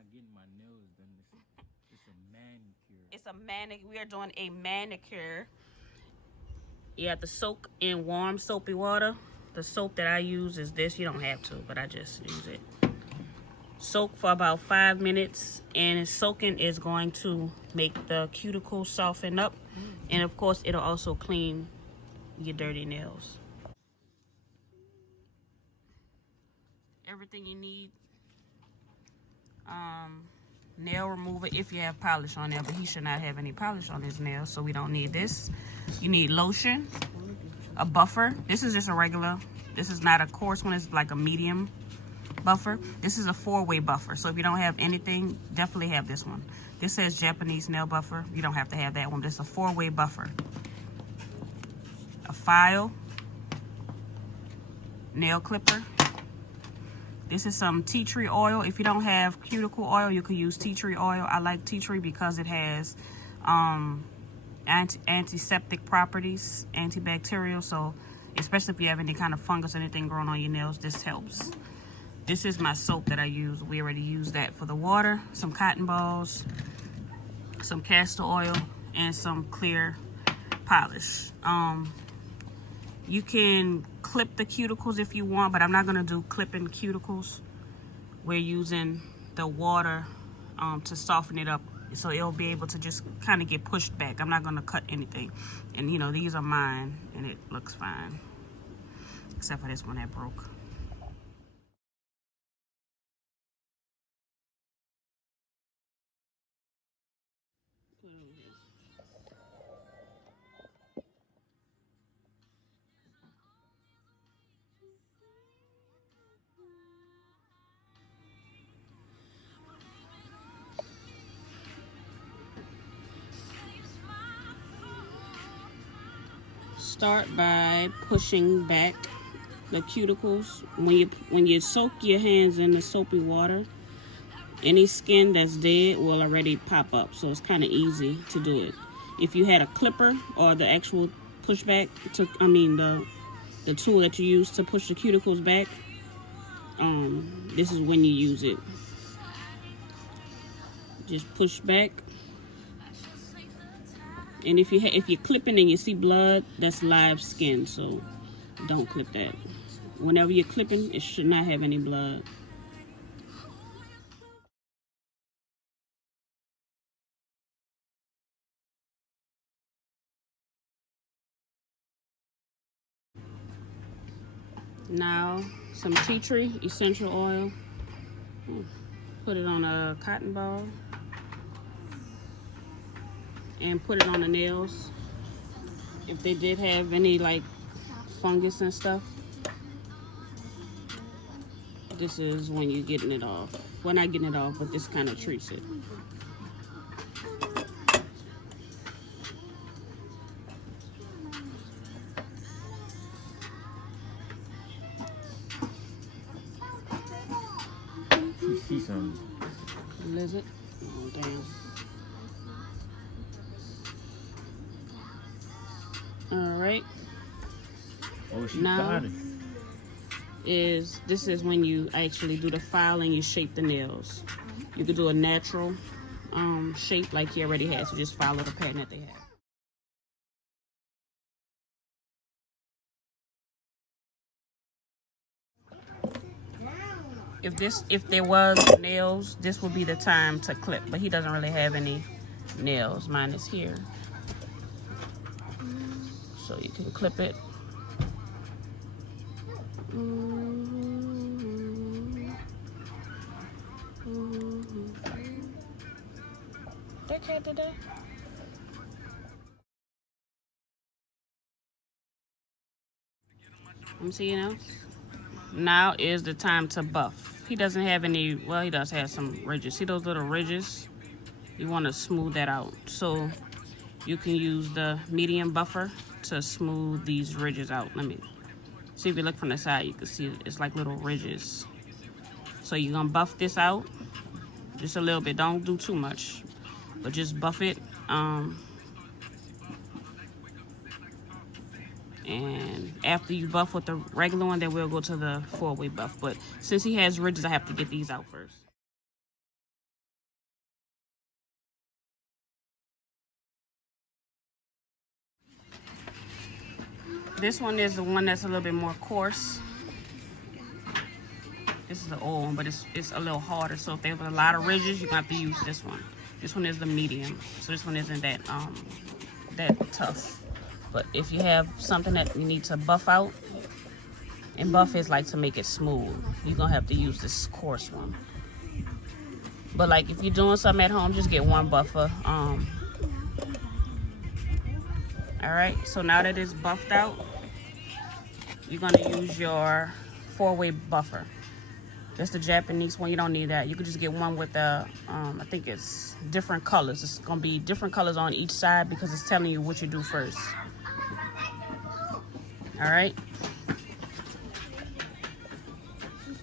not getting my nails done. It's a manicure. It's a manicure. We are doing a manicure. You have to soak in warm soapy water. The soap that I use is this. You don't have to, but I just use it. Soak for about 5 minutes, and soaking is going to make the cuticle soften up, and of course it'll also clean your dirty nails. Everything you need. Nail remover if you have polish on there, but he should not have any polish on his nails, so we don't need this. You need lotion, a buffer. This is just a regular, this is not a coarse one, it's like a medium buffer. This is a 4-way buffer, so if you don't have anything, definitely have this one. This says Japanese nail buffer. You don't have to have that one. This is a 4-way buffer. A file, nail clipper. This is some tea tree oil. If you don't have cuticle oil, you can use tea tree oil. I like tea tree because it has antiseptic properties, antibacterial, so especially if you have any kind of fungus or anything growing on your nails, this helps. This is my soap that I use. We already used that for the water. Some cotton balls, some castor oil, and some clear polish. You can clip the cuticles if you want, but I'm not gonna do clipping cuticles. We're using the water to soften it up, so it'll be able to just kind of get pushed back. I'm not gonna cut anything. And you know, these are mine, and it looks fine. Except for this one that broke. Start by pushing back the cuticles. When you soak your hands in the soapy water, any skin that's dead will already pop up, so it's kind of easy to do it. If you had a clipper or the actual pushback, the tool that you use to push the cuticles back, this is when you use it. Just push back. And if you're clipping and you see blood, that's live skin, so don't clip that. Whenever you're clipping, it should not have any blood. Now, some tea tree essential oil. Put it on a cotton ball. And put it on the nails. If they did have any like fungus and stuff, this is when you're getting it off. Well, not getting it off, but this kind of treats it. She see something. Lizard? Oh, damn. Alright. Oh, she now got it. This is when you actually do the file and you shape the nails. You could do a natural shape like he already has, so just follow the pattern that they have. If there was nails, this would be the time to clip, but he doesn't really have any nails. Mine is here. So you can clip it. That cat did that? Let me see, now is the time to buff. He doesn't have any, well, he does have some ridges. See those little ridges? You want to smooth that out. So you can use the medium buffer to smooth these ridges out. Let me see. If you look from the side, you can see it's like little ridges. So you're gonna buff this out just a little bit. Don't do too much, but just buff it. And after you buff with the regular one, then we'll go to the 4-way buff. But since he has ridges, I have to get these out first. This one is the one that's a little bit more coarse. This is the old one, but it's a little harder. So if there's a lot of ridges, you're gonna have to use this one. This one is the medium, so this one isn't that that tough. But if you have something that you need to buff out, and buff is like to make it smooth, you're gonna have to use this coarse one. But like if you're doing something at home, just get one buffer. All right, so now that it's buffed out, you're gonna use your 4-way buffer. That's the Japanese one. You don't need that. You could just get one with the, I think it's different colors. It's gonna be different colors on each side because it's telling you what you do first. All right.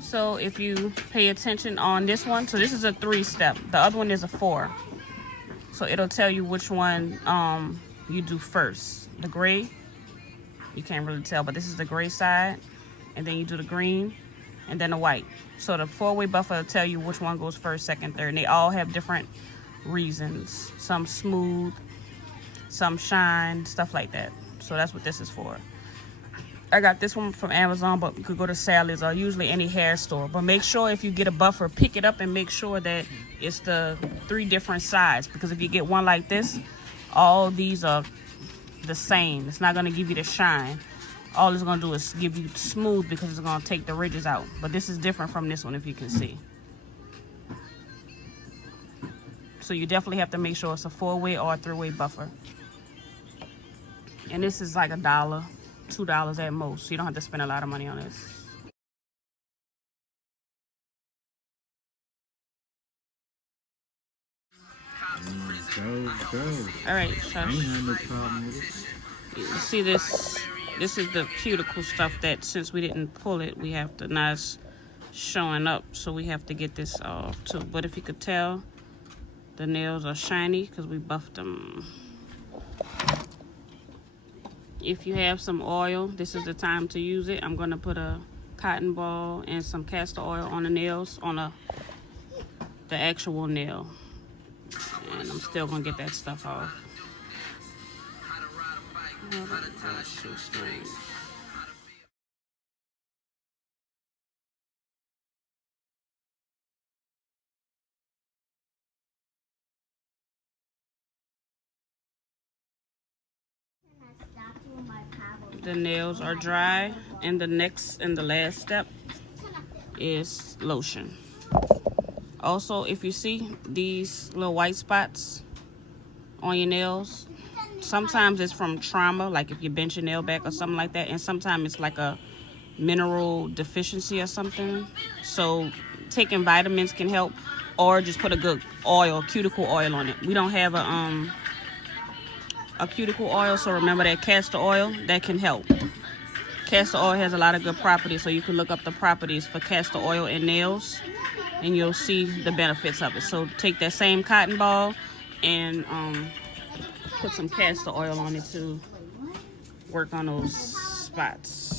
So if you pay attention on this one, so this is a 3-step. The other one is a 4. So it'll tell you which one you do first. The gray, you can't really tell, but this is the gray side. And then you do the green and then the white. So the 4-way buffer will tell you which one goes first, second, third. And they all have different reasons. Some smooth, some shine, stuff like that. So that's what this is for. I got this one from Amazon, but you could go to Sally's or usually any hair store. But make sure if you get a buffer, pick it up and make sure that it's the 3 different sides. Because if you get one like this, all these are the same. It's not going to give you the shine. All it's going to do is give you smooth because it's going to take the ridges out. But this is different from this one, if you can see. So you definitely have to make sure it's a 4-way or a 3-way buffer. And this is like $1. $2 at most, so you don't have to spend a lot of money on this. Go. All right, I Shush. ain't had no problem with it. You see this? This is the cuticle stuff that since we didn't pull it, we have to, now it's showing up, so we have to get this off too. But if you could tell, the nails are shiny because we buffed them. If you have some oil, this is the time to use it. I'm gonna put a cotton ball and some castor oil on the nails, on the actual nail. And I'm still gonna get that stuff off. The nails are dry, and the next and the last step is lotion. Also, if you see these little white spots on your nails, sometimes it's from trauma, like if you bent your nail back or something like that, and sometimes it's like a mineral deficiency or something. So taking vitamins can help, or just put a good oil, cuticle oil on it. We don't have a cuticle oil, so remember that castor oil, that can help. Castor oil has a lot of good properties, so you can look up the properties for castor oil in nails and you'll see the benefits of it. So take that same cotton ball and put some castor oil on it to work on those spots.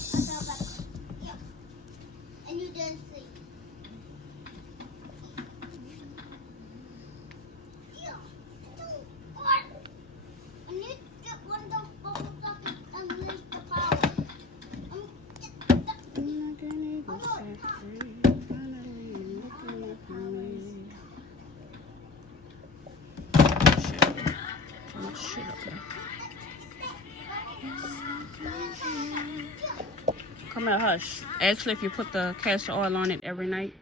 Come here, Hush. Actually, if you put the castor oil on it every night,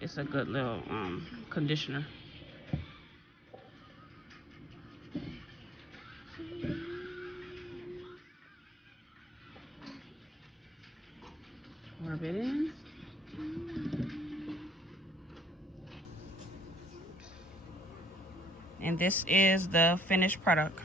it's a good little conditioner. Rub it in. And this is the finished product.